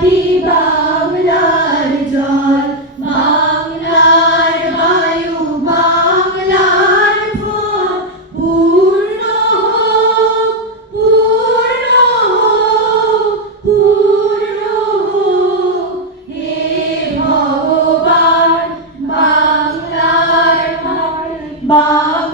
পাখি বাংলার জল, বাংলার বায়ু, বাংলার ফল পূর্ণ হোক পূর্ণ হোক পূর্ণ হোক। হে ভগবান, বাংলার বাংলা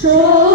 说。